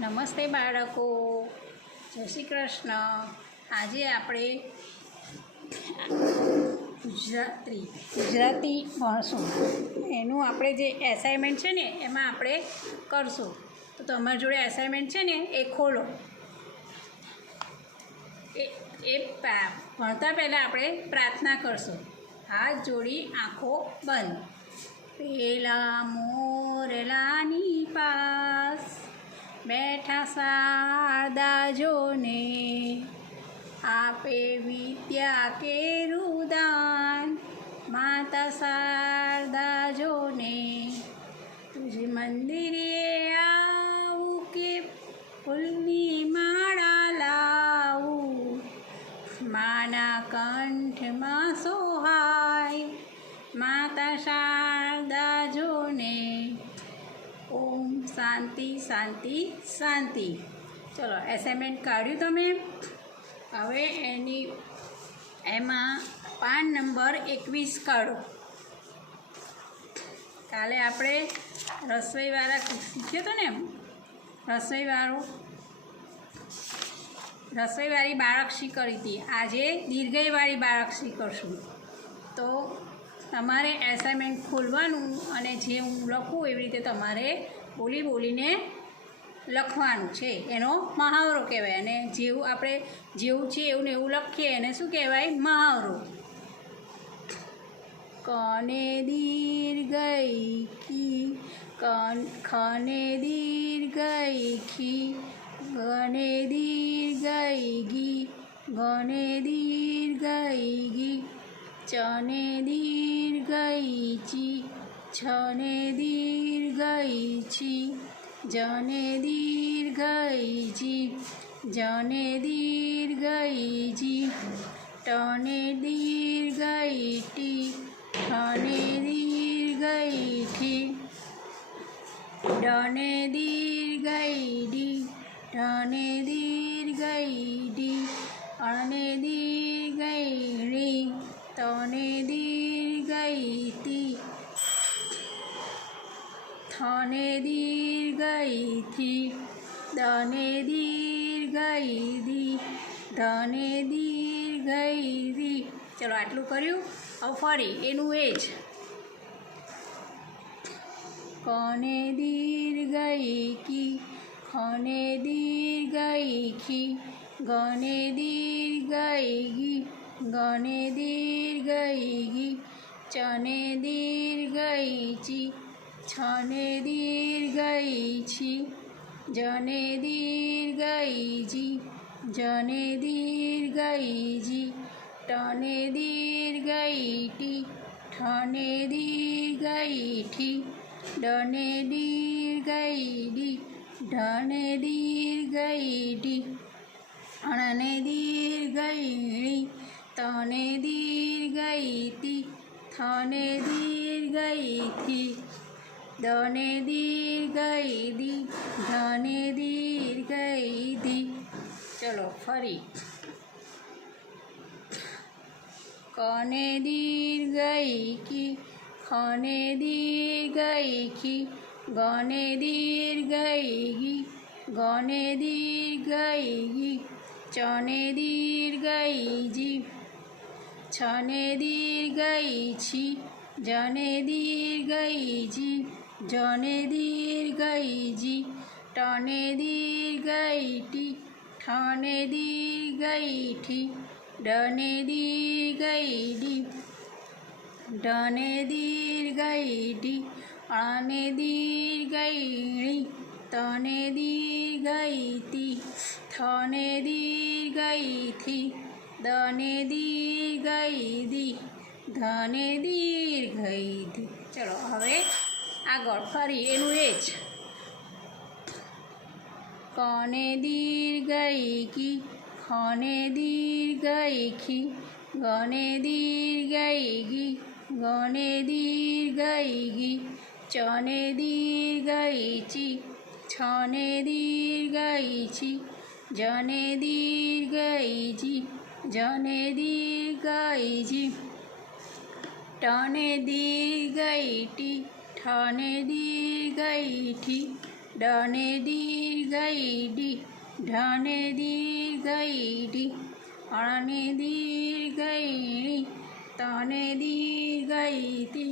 નમસ્તે બાળકો, જય શ્રી કૃષ્ણ. આજે આપણે ગુજરાતી ભણશું. એનું આપણે જે એસાઇનમેન્ટ છે ને એમાં આપણે કરશું. તો તમારી જોડે એસાઇનમેન્ટ છે ને એ ખોલો. એ ભણતા પહેલાં આપણે પ્રાર્થના કરશું. હાથ જોડી આંખો બંધ. પેલા મોરલાની પાસ બેઠા શારદા જોને, આપે વિદ્યા કેરું દાન, માતા શારદા જોને. તુજ મંદિરે આવું કે ફૂલની માળા લાવું, માના કંઠમાં સોહાય, માતા શારદા જોને. ઓમ શાંતિ શાંતિ શાંતિ. ચલો, એસાઇનમેન્ટ કાઢ્યું તમે? હવે એમાં પાન નંબર 21 કાઢો. કાલે આપણે રસોઈવાળા શીખ્યો હતો ને, રસોઈવાળી બાળક્ષી કરી હતી. આજે દીર્ઘઈવાળી બાળક્ષી કરશું. તો તમારે એસાઇનમેન્ટ ખોલવાનું અને જે હું લખું એવી રીતે તમારે બોલીને લખવાનું છે. એનો મહાવરો કહેવાય. અને જેવું છે એવું ને એવું લખીએ એને શું કહેવાય? મહાવરો. કને દીર્ઘઈ કી, ખને દીર્ઘઈ ખી, ગને દીર્ઘઈ ગી, ગને દીર્ઘઈ ગી, ચને દીર્ઘઈ ચી, છને દીર્ઘઈ છી, જને દીર્ઘઈ જી, જને દીર્ઘઈ જી, ટને દીર્ઘઈ ટી, ઠને દીર્ઘઈ ઠી, ડને દીર્ઘઈ ડી, ઢને દીર્ઘઈ ડી, અણે દીર્ઘઈ રી, તને દીર્ઘઈ તી, થને દીર્ઘઈ થી, દને દીર્ઘઈ દી, ધને દીર્ઘઈ રી. ચલો, આટલું કર્યું. હવે ફરી એનું એ જ. કને દીર્ઘઈ કી, ખને દીર્ઘઈ ખી, ગને દીર્ઘઈ ગી, ગને દીર્ઘઈ ગી, ચને દીર્ઘઈ ચી, છને દીર્ઘઈ છી, જને દીર્ઘઈ જી, જને દીર્ઘઈ જી, ટને દીર્ઘઈ ટી, ઠને દીર્ઘઈ ઠી, ડને દીર્ઘઈ ડી, ઢને દીર્ઘઈ ડી, અણને દીર્ઘઈ ણી, તને દીર્ઘઈ તી, થને દીર્ઘઈ થી, દને દીર્ઘઈ દી, ધને દીર્ઘઈ ધી. ચલો, ફરી. કને દીર્ઘઈ કી, ખને દીર્ઘઈ ખી, ગને દીર્ઘઈ ગી, ગને દીર્ઘઈ ગી, ચને દીર્ઘઈ જી, છને દીર્ઘઈ છી, જને દીર્ઘઈ જી, જને દીર્ઘઈ જી, ટને દીર્ઘઈ ટી, ઠને દીર્ઘઈ ઠી, ડને દીર્ઘઈ ડી, ઢને દીર્ઘઈ ડી, અણે દીર્ઘઈ ણી, તને દીર્ઘઈ તી, થને દીર્ઘઈ થી, દને દીર્ઘઈ દી, ધને દીર્ઘઈ ધી. ચલો, હવે આગળ ફરી એનું એ જ. કને દીર્ઘઈ કી, ખને દીર્ઘઈ ખી, ગને દીર્ઘઈ ગી, ગને દીર્ઘઈ ગી, ચને દીર્ઘઈ ચી, છને દીર્ઘઈ છી, જને દીર્ઘઈ જી, જને દીર્ઘઈ જી, ટને દીર્ઘઈ ટી, ઠને દીર્ઘઈ ઠી, डने दीर्घई डी ढने दीर्घई डी अणे दीर्घई णी तने दीर्घई ती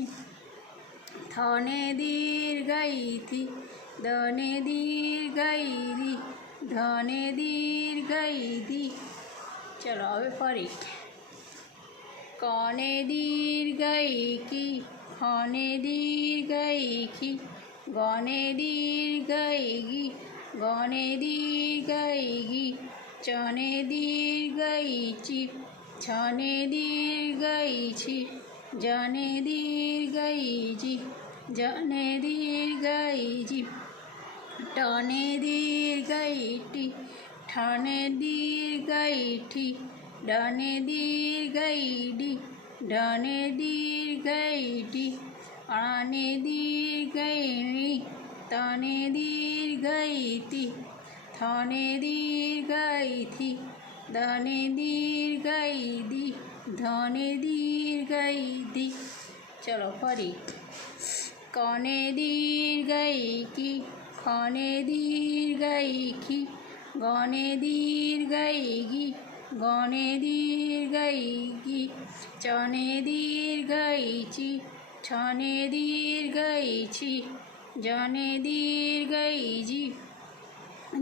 थने दीर्घई थी दने दीर्घई दी धने दीर्घई दी। चलो हवे फरी कने दीर्घई की खने दीर्घई की गने दीर्घई गी गने दीर्घई गी चने दीर्घई ची छने दीर्घई छी जने दीर्घई जी जने दीर्घई जी टने दीर्घई टी ठने दीर्घई ठी डने दीर्घई डी ढने दीर्घई डी अणे दीर्घई णी तने दीर्घई ती थने दीर्घई थी दने दीर्घई दी धने दीर्घई दी। चलो फरी कने दीर्घई की खने दीर्घई की गने दीर्घई गी गने दीर्घई गी चने दीर्घई ची छने दीर्घई छी जने दीर्घई जी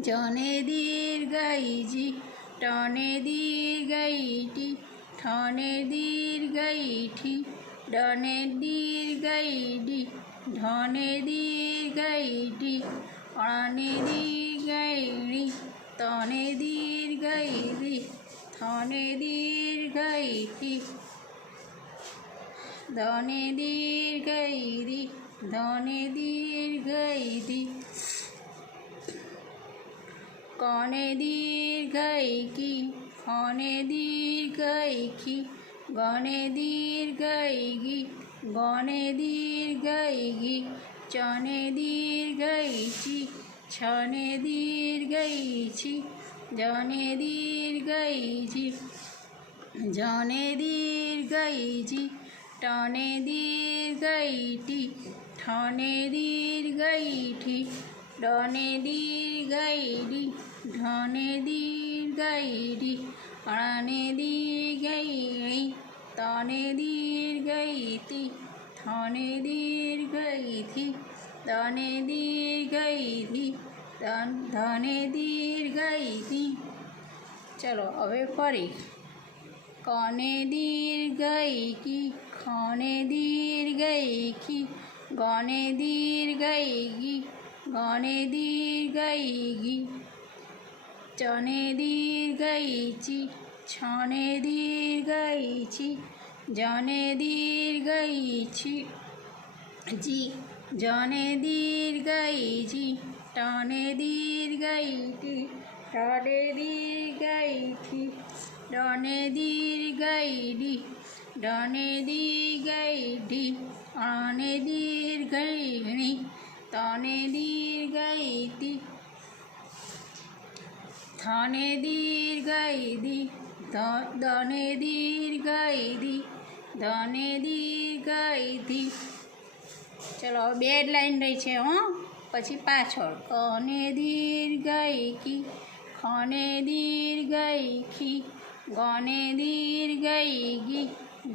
जने दीर्घई जी टने दीर्घई टी ठने दीर्घई ठी डने दीर्घई डी ढने दीर्घई डी अणे दीर्घई णी तने दीर्घई दी थने दीर्घई थी धने दीर्घई दी धने दीर्घई दी कने दीर्घई की खने दीर्घई की गने दीर्घई गी गने दीर्घई गी चने दीर्घई ची छने दीर्घई छी जने दीर्घई जी जने दीर्घई जी टने दीर्घई टी ठने दीर्घई ठी डने दीर्घई डी ढने दीर्घई डी अणे दीर्घई णी तने दीर्घई ती थने दीर्घई थी दने दीर्घई थी धने दीर्घई थी। चलो हवे फरी कने दीर्घई की खने दीर्घई की गने दीर्घई गी गने दीर्घई गी चने दीर्घई ची छने दीर्घई छी जने दीर्घई छी जी जने दीर्घई जी टने दीर्घई टी ठने दीर्घई थी डने दीर्घई डी ढने दीर्घई डी अणे दीर्घई णी तने दीर्घई ती थने दीर्घई दी दने दीर्घई दी धने दीर्घई दी। चलो बे लाइन रही है हाँ पछी पाछळ कने दीर्घई की खने दीर्घई की गने दीर्घई गी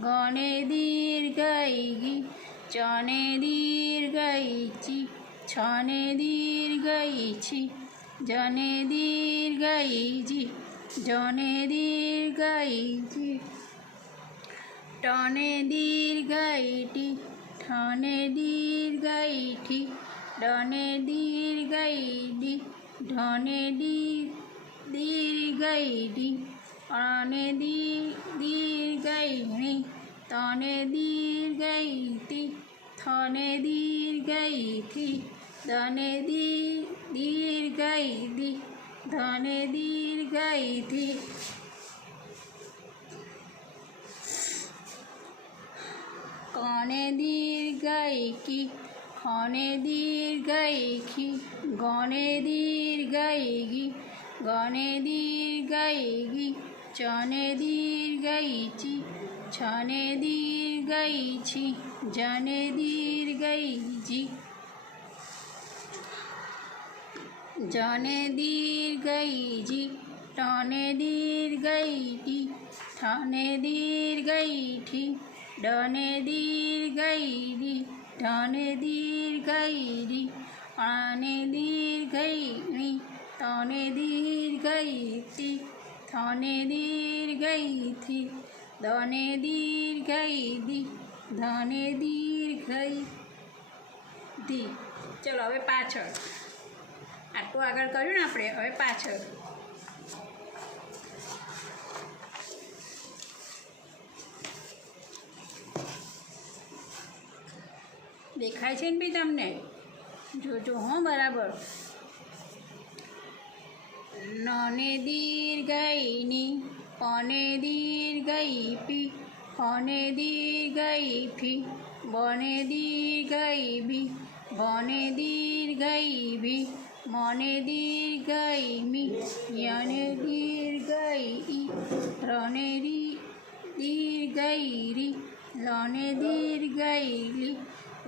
गने दीर्घई गी चने दीर्घई ची छने दीर्घई छी जने दीर्घई जी जने दीर्घई जी टने दीर्घई टी ठने दीर्घई ठी डने दीर्घई डी ढने दीर्घई डी अणे दीर्घई णी तने दीर्घई ती थने दीर्घई थी दने दीर्घई दी धने दीर्घई थी। कने दीर्घई की खने दीर्घई की गने दीर्घई गी गने दीर्घई गी चने दीर्घई ची छने दीर्घई छी जने दीर्घई जी જને દીર્ઘઈ જી, ટને દીર્ઘઈ ટી, ઠને દીર્ઘઈ ઠી, ડને દીર્ઘઈ રી, ઢને દીર્ઘઈ રી, અણે દીર્ઘઈ ણી, તને દીર્ઘઈ તી, થને દીર્ઘઈ થી, દને દીર્ઘઈ દી, ધને દીર્ઘઈ ધી. ચલો હવે પાછળ. આટલું આગળ કર્યું ને આપણે, હવે પાછળ. દેખાય છે ને ભાઈ તમને? જોજો હો બરાબર. નને દીર્ઘઈ ની, પને દીર્ઘઈ પી, ફને દીર્ઘઈ ફી, બને દીર્ઘઈ બી, ભને દીર્ઘઈ ભી, મને દીર્ઘઈ મી, યને દીર્ઘઈ ઈ, રને દીર્ઘઈ રી, લને દીર્ઘઈ લી,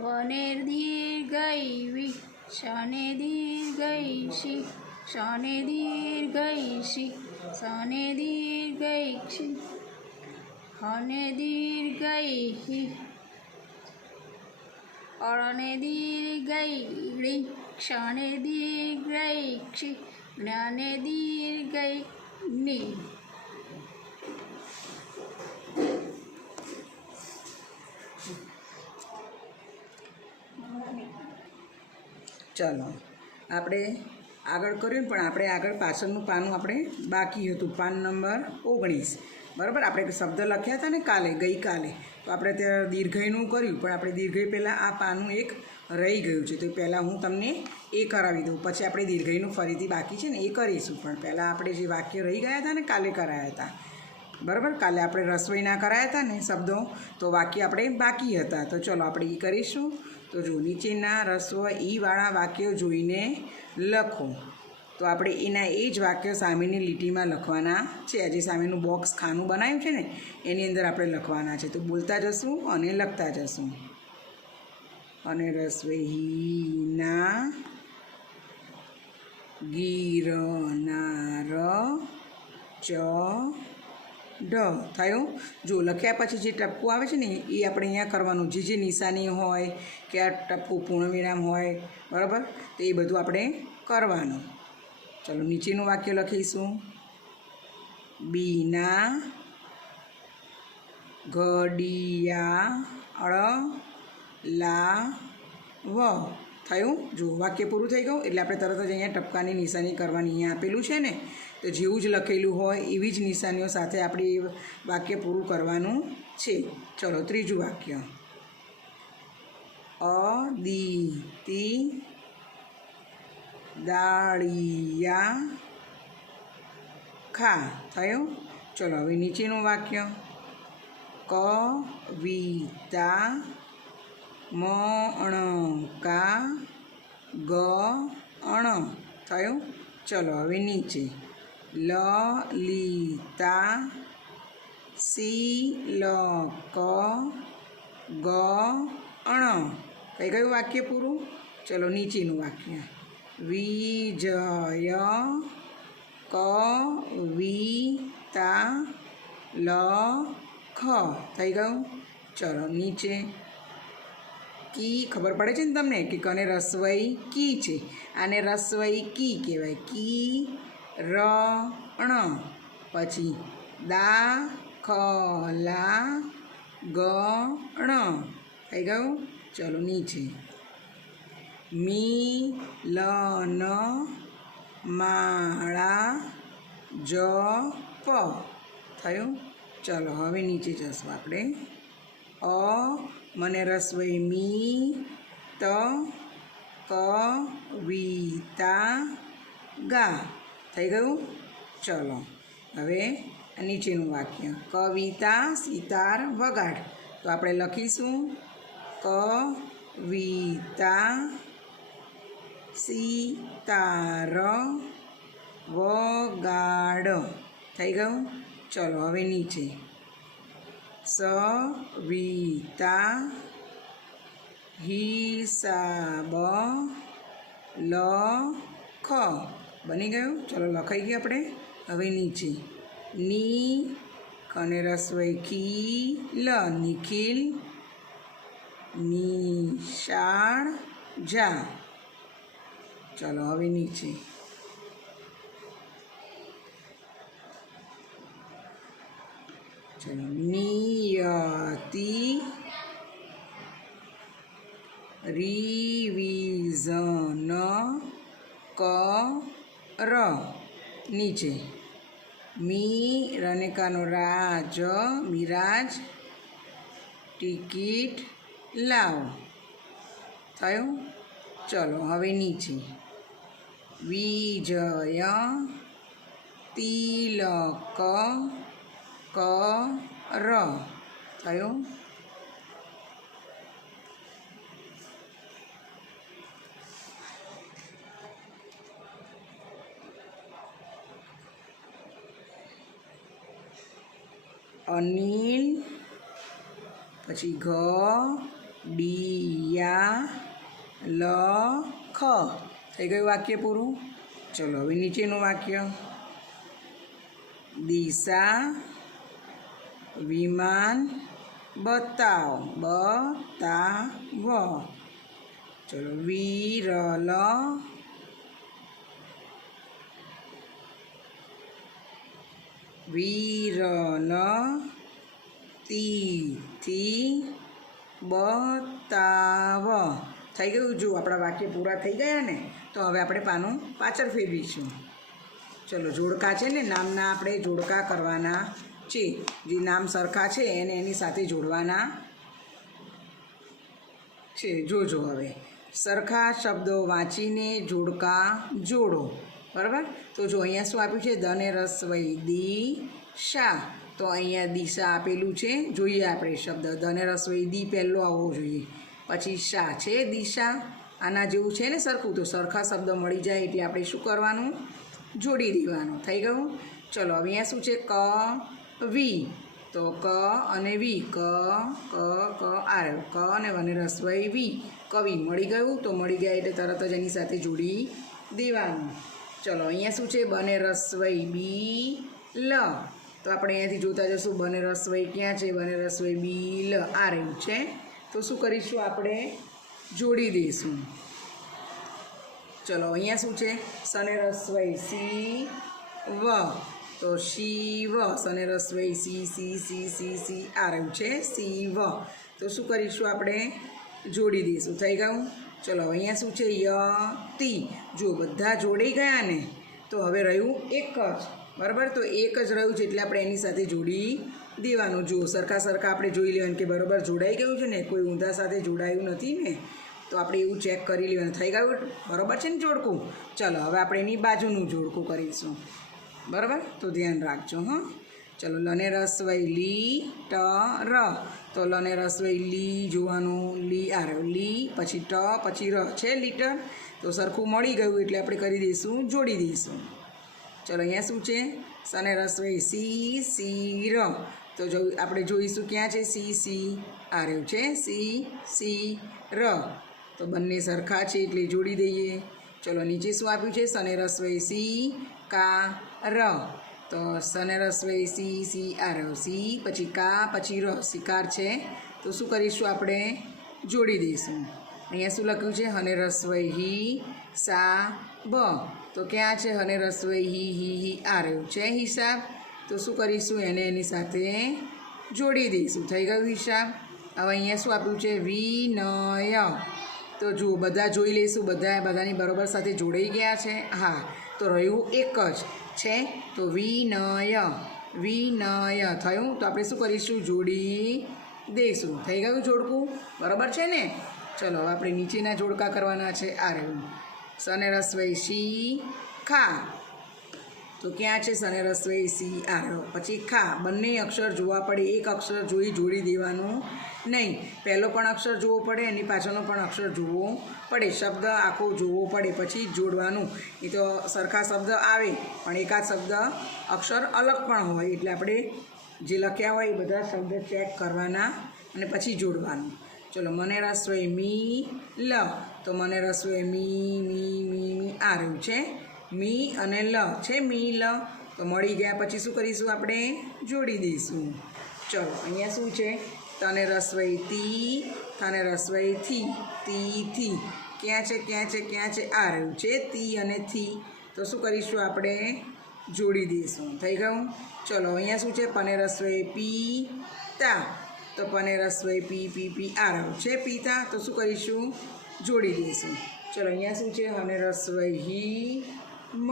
વને દીર્ઘઈ વી, શને દીર્ઘઈ શી, શને દીર્ઘઈ શી, સને દીર્ઘઈ ક્ષી, હને દીર્ઘઈ હી, અળને દીર્ઘઈ ળી, ક્ષણે દીર્ઘઈ ક્ષી, જ્ઞાને દીર્ઘઈ ની. ચાલો આપણે આગળ કર્યું પણ આપણે આગળ પાછળનું પાનું આપણે બાકી હતું, પાન નંબર 19. બરાબર, આપણે શબ્દ લખ્યા હતા ને ગઈકાલે, તો આપણે ત્યાં દીર્ઘઈનું કર્યું, પણ આપણે દીર્ઘઈ પહેલાં આ પાનું એક રહી ગયું છે, તો પહેલાં હું તમને એ કરાવી દઉં, પછી આપણે દીર્ઘઈનું ફરીથી બાકી છે ને એ કરીશું. પણ પહેલાં આપણે જે વાક્ય રહી ગયા હતા ને કાલે કરાયા હતા, બરાબર, કાલે આપણે રસોઈના કરાયા હતા ને શબ્દો, તો વાક્ય આપણે બાકી હતા. તો ચલો આપણે એ કરીશું. તો જો નીચેના રસોઈવાળા વાક્યો જોઈને લખો. તો આપણે એના એ જ વાક્યો સામેની લીટીમાં લખવાના છે. આજે સામેનું બોક્સ ખાનું બનાવ્યું છે ને એની અંદર આપણે લખવાના છે. તો બોલતા જશું અને લખતા જશું. અને રસોઈના ગિરનાર ઢ થયું. જો લખ્યા પછી જે ટપકું આવે છે ને એ આપણે અહીંયા કરવાનું, જે નિશાની હોય કે આ ટપકું પૂર્ણવિરામ હોય, બરાબર, તો એ બધું આપણે કરવાનું. ચલો નીચેનું વાક્ય લખીશું. બીના ઘડિયાળ લાવ થયું. જો વાક્ય પૂરું થઈ ગયું એટલે આપણે તરત જ અહીંયા ટપકાની નિશાની કરવાની. અહીંયા આપેલું છે ને, તો જેવું જ લખેલું હોય એવી જ નિશાનીઓ સાથે આપણે એ વાક્ય પૂરું કરવાનું છે. ચલો ત્રીજું વાક્ય. અદિતિ દાળિયા ખા થયું. ચલો હવે નીચેનું વાક્ય. કવિતા મણકા ગણ થયું. ચલો હવે નીચે. લલિતા શિલક ગણ થઈ ગયું વાક્ય પૂરું. ચલો નીચેનું વાક્ય. વિજય કવિતા લખ થઈ ગયું. ચલો નીચે. કી ખબર પડે છે ને તમને કે કને રસવઈ કી છે, આને રસવઈ કી કહેવાય. કી રણ પછી દાખલા ગણ થઈ ગયું. ચલો નીચે. મિલન માળા જપ થયું. ચલો હવે નીચે જશું આપણે. મને રસોઈ મી ત કવિતા ગા થઈ ગયું. ચલો હવે નીચેનું વાક્ય. કવિતા સિતાર વગાડ. તો આપણે લખીશું કવિતા સિતાર વગાડ થઈ ગયું. ચલો હવે નીચે. સવિતા હિસાબ લખ ખ બની ગયું. ચલો લખાઈ ગયું આપણે. હવે નીચે ની કને રસવઈ કી લ નિખિલ નિશાળ જા. ચલો હવે નીચે ચલો નિયતિ રિવિઝન કર. નીચે મી રનેકાનો રાજ મિરાજ ટિકિટ લાવ. થયું. ચલો હવે નીચે વિજય તિલક કર. થયું. અનિલ પછી ઘડિયા લખ. થઈ ગયું વાક્ય પૂરું. ચલો હવે નીચેનું વાક્ય દિશા વિમાન બતાવ. ચલો વિરલ તિથિ બતાવ. થઈ ગયું. જો આપણા વાક્ય પૂરા થઈ ગયા ને, તો હવે આપણે પાનું પાછળ ફેરવીશું. ચલો જોડકા છે ને, નામના આપણે જોડકા કરવાના છે. જે નામ સરખા છે એને એની સાથે જોડવાના છે. જોજો હવે સરખા શબ્દો વાંચીને જોડકા જોડો. બરાબર. તો જો અહીંયા શું આપ્યું છે? દને રસવઈ દી શા. તો અહીંયા દિશા આપેલું છે. જોઈએ આપણે શબ્દ દને રસવઈ દી પહેલો આવવો જોઈએ, પછી શા છે દિશા. આના જેવું છે ને સરખું. તો સરખા શબ્દ મળી જાય એટલે આપણે શું કરવાનું? જોડી દેવાનું. થઈ ગયું. ચલો હવે અહીંયા શું છે? ક વી. તો ક અને વી ક આ રહ્યું. ક અને વને રસવઈ વી કવિ. મળી ગયું. તો મળી ગયા એટલે તરત જ એની સાથે જોડી દેવાનું. ચલો અહીંયા શું છે? બને રસવઈ બી લ. તો આપણે અહીંયાથી જોતા જશું બને રસવઈ ક્યાં છે? બને રસવઈ બી લ આ રહ્યું છે. તો શું કરીશું? આપણે જોડી દઈશું. ચલો અહીંયા શું છે? સને રસવઈ સી વ. તો શિવ. સને રસવઈ સી આ રહ્યું છે શિવ. તો શું કરીશું? આપણે જોડી દઈશું. થઈ ગયું. ચલો અહીંયા શું છે? યતિ. જો બધા જોડાઈ ગયા ને, તો હવે રહ્યું એક જ. બરાબર. તો એક જ રહ્યું છે એટલે આપણે એની સાથે જોડી દેવાનું. જો સરખા આપણે જોઈ લેવાનું કે બરાબર જોડાઈ ગયું છે ને, કોઈ ઊંધા સાથે જોડાયું નથી ને. તો આપણે એવું ચેક કરી લેવાનું. થઈ ગયું. બરાબર છે ને જોડકું. ચલો હવે આપણે એની બાજુનું જોડકું કરીશું. બરાબર. તો ધ્યાન રાખજો. હા. ચલો લને રસવઈ લી ટ ર. તો લને રસવઈ લી જોવાનું. લી આ રહ્યું લી, પછી ટ, પછી ર છે લીટર. તો સરખું મળી ગયું એટલે આપણે કરી દઈશું જોડી દઈશું. ચલો અહીંયા શું છે? સને રસવઈ સી ર. તો જો આપણે જોઈશું ક્યાં છે? સી આ રહ્યું છે સી ર. તો બંને સરખા છે એટલે જોડી દઈએ. ચલો નીચે શું આપ્યું છે? સને રસવઈ સી કા ર. તો સને રસવઈ સી આ રહ્યો સી, પછી કા, પછી ર શિકાર છે. તો શું કરીશું? આપણે જોડી દઈશું. અહીંયા શું લખ્યું છે? હને રસવઈ હી સા બ. તો ક્યાં છે? હને રસવઈ હી આ રહ્યું છે હિસાબ. તો શું કરીશું? એને એની સાથે જોડી દઈશું. થઈ ગયું હિસાબ. હવે અહીંયા શું આપ્યું છે? વિનય. તો જુઓ બધા જોઈ લઈશું. બધાની બરાબર સાથે જોડાઈ ગયા છે. હા. તો રહ્યું એક જ છે. તો વિનય થયું. તો આપણે શું કરીશું? જોડી દઈશું. થઈ ગયું જોડકું. બરાબર છે ને. ચલો હવે આપણે નીચેના જોડકા કરવાના છે. આ રહ્યું સને રસવઈ સી ખા. તો ક્યાં છે? સને રસવઈ સી આ રહ્યો, પછી ખા. બંને અક્ષર જોવા પડે. એક અક્ષર જોડી દેવાનું નહીં. પહેલો પણ અક્ષર જોવો પડે, એની પાછળનો પણ અક્ષર જોવો પડે. શબ્દ આખો જોવો પડે પછી જ જોડવાનું. એ તો સરખા શબ્દ આવે પણ એકાદ શબ્દ અક્ષર અલગ પણ હોય એટલે આપણે જે લખ્યા હોય એ બધા શબ્દ ચેક કરવાના અને પછી જોડવાનું. ચલો મને રસોઈ મી લ, તો મને રસોઈ મી આ રહ્યું છે મી અને લ છે મી લ. તો મળી ગયા પછી શું કરીશું આપણે જોડી દઈશું. ચલો અહીંયા શું છે તને રસોઈ તી, તને રસોઈ થી, થી ક્યાં છે ક્યાં છે ક્યાં છે આ રહ્યું છે તી અને થી. તો શું કરીશું આપણે જોડી દઈશું. થઈ ગયું. ચલો અહીંયા શું છે પને રસોઈ પી તા, તો પને રસોઈ પી આ રહ્યું છે પીતા. તો શું કરીશું જોડી દઈશું. ચલો અહીંયા શું છે અને રસોઈ હી મ,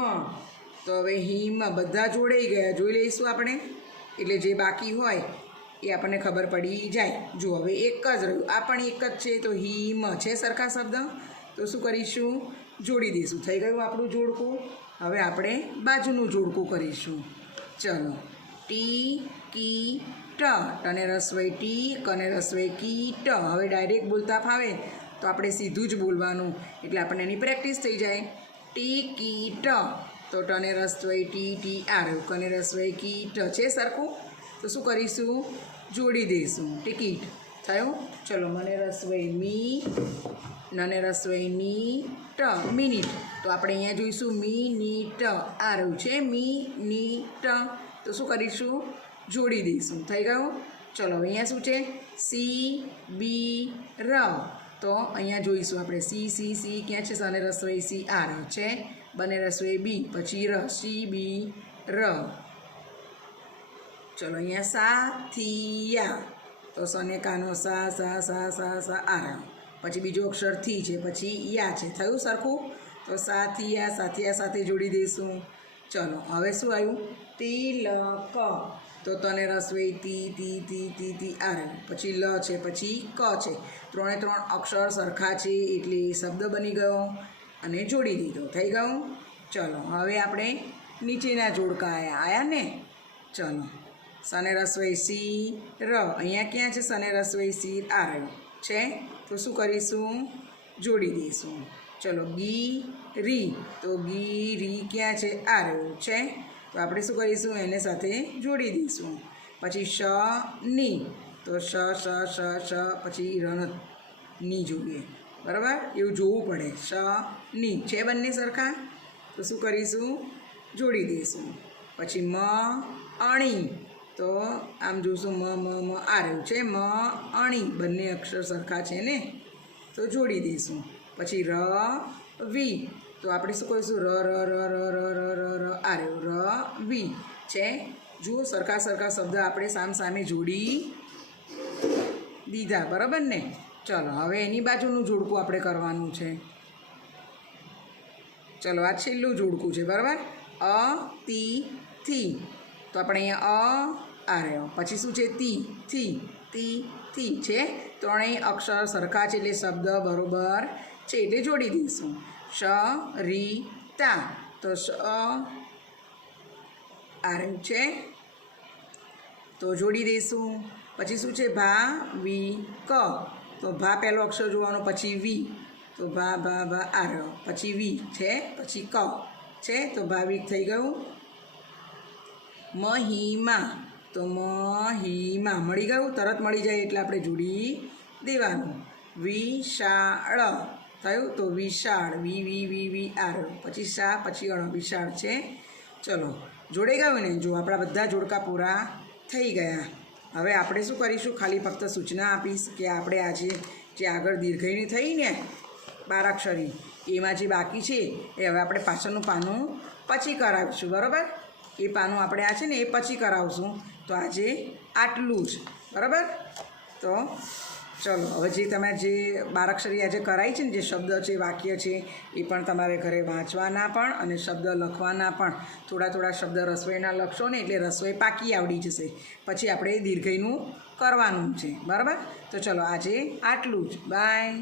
તો હવે હિમ બધા જોડાઈ ગયા. જોઈ લઈશું આપણે એટલે જે બાકી હોય એ આપણને ખબર પડી જાય. જો હવે એક જ રહ્યું, આ પણ એક જ છે તો હિમ છે સરખા શબ્દ. તો શું કરીશું જોડી દઈશું. થઈ ગયું આપણું જોડકું. હવે આપણે બાજુનું જોડકું કરીશું. ચલો ટી કી ટ, ટને રસોઈ ટી, કને રસોઈ કી ટ. હવે ડાયરેક્ટ બોલતા ફાવે તો આપણે સીધું જ બોલવાનું એટલે આપણને એની પ્રેક્ટિસ થઈ જાય. ટી કી ટ, તો ટને રસોઈ ટી આ રહ્યું, કને રસોઈ કી ટ છે સરખું. તો શું કરીશું જોડી દઈશું. ટિકિટ થયું. ચલો મને રસોઈ મી, નને રસોઈ ની ટ મિનિટ. તો આપણે અહીંયા જોઈશું મી ની ટ આ રહ્યું છે મી ની ટ. તો શું કરીશું જોડી દઈશું. થઈ ગયું. ચલો અહીંયા શું છે સી બી ર, તો અહીંયા જોઈશું આપણે સી ક્યાં છે અને રસોઈ સી આ રહ્યું છે, બને રસોઈ બી પછી ર સી બી ર. ચલો અહીંયા સા થી યા, તો સને કાનો સા આ રહ્યો. પછી બીજો અક્ષર થી છે પછી યા છે. થયું સરખું. તો સાથિયા સાથે જોડી દઈશું. ચલો હવે શું આવ્યું તિલક, તો તને રસોઈ તી આ રહ્યું. પછી લ છે પછી ક છે. ત્રણે ત્રણ અક્ષર સરખા છે એટલે શબ્દ બની ગયો અને જોડી દીધો. થઈ ગયું. ચલો હવે આપણે નીચેના જોડકા આયા ને. ચલો સને રસોઈ સી ર, અહીંયા ક્યાં છે સને રસોઈ સી આ રહ્યું છે. તો શું કરીશું જોડી દઈશું. ચલો ગી રી, તો ગી રી ક્યાં છે આ રહ્યું છે. તો આપણે શું કરીશું એને સાથે જોડી દઈશું. પછી શ ની, તો શ પછી રણ ની જોઈએ. બરાબર એવું જોવું પડે. શ ની છે બંને સરખા. તો શું કરીશું જોડી દઈશું. પછી મ અણી, તો આમ જોઈશું મ આ રહ્યું છે મ અણી, બંને અક્ષર સરખા છે ને. તો જોડી દઈશું. પછી ર વી, તો આપણે શું કરીશું ર આ રહ્યું ર વી છે. જુઓ સરખા શબ્દ આપણે સામે જોડી દીધા. બરાબર ને. ચલો હવે એની બાજુનું જોડકું આપણે કરવાનું છે. ચલો આ છેલ્લું જોડકું છે. બરાબર અ તી થી, તો આપણે અહીંયા આ રહ્યો. પછી શું છે તી છે. ત્રણેય અક્ષર સરખા છે એટલે શબ્દ બરોબર છે એટલે જોડી દઈશું. શ રી તા, તો શ આ રહ્યું છે તો જોડી દઈશું. પછી શું છે ભા વી ક, તો ભા પહેલો અક્ષર જોવાનો પછી વી, તો ભા આ રહ્યો પછી વી છે પછી ક છે. તો ભાવિક થઈ ગયું. મહિમા, તો મહિમા મળી ગયું. તરત મળી જાય એટલે આપણે જોડી દેવાનું. વિશાળ થયું. તો વિશાળ વી આ રહ્યું પછી શા પછી અણ વિશાળ છે. ચલો જોડે ગયું ને. જો આપણા બધા જોડકા પૂરા થઈ ગયા. હવે આપણે શું કરીશું ખાલી ફક્ત સૂચના આપીશ કે આપણે આજે જે આગળ દીર્ઘઈની થઈ ને બારાક્ષરી એમાં જે બાકી છે એ હવે આપણે પાછળનું પાનું પછી કરાવીશું. બરાબર એ પાનું આપણે આ છે ને એ પછી કરાવશું. તો આજે આટલું જ. બરાબર. તો ચલો હવે જે તમે જે બારાક્ષરી આજે કરાવી છે ને જે શબ્દ છે વાક્ય છે એ પણ તમારે ઘરે વાંચવાના પણ અને શબ્દ લખવાના પણ. થોડા શબ્દ રસોઈના લખશો ને એટલે રસોઈ પાકી આવડી જશે. પછી આપણે દીર્ઘઈનું કરવાનું છે. બરાબર. તો ચલો આજે આટલું જ. બાય.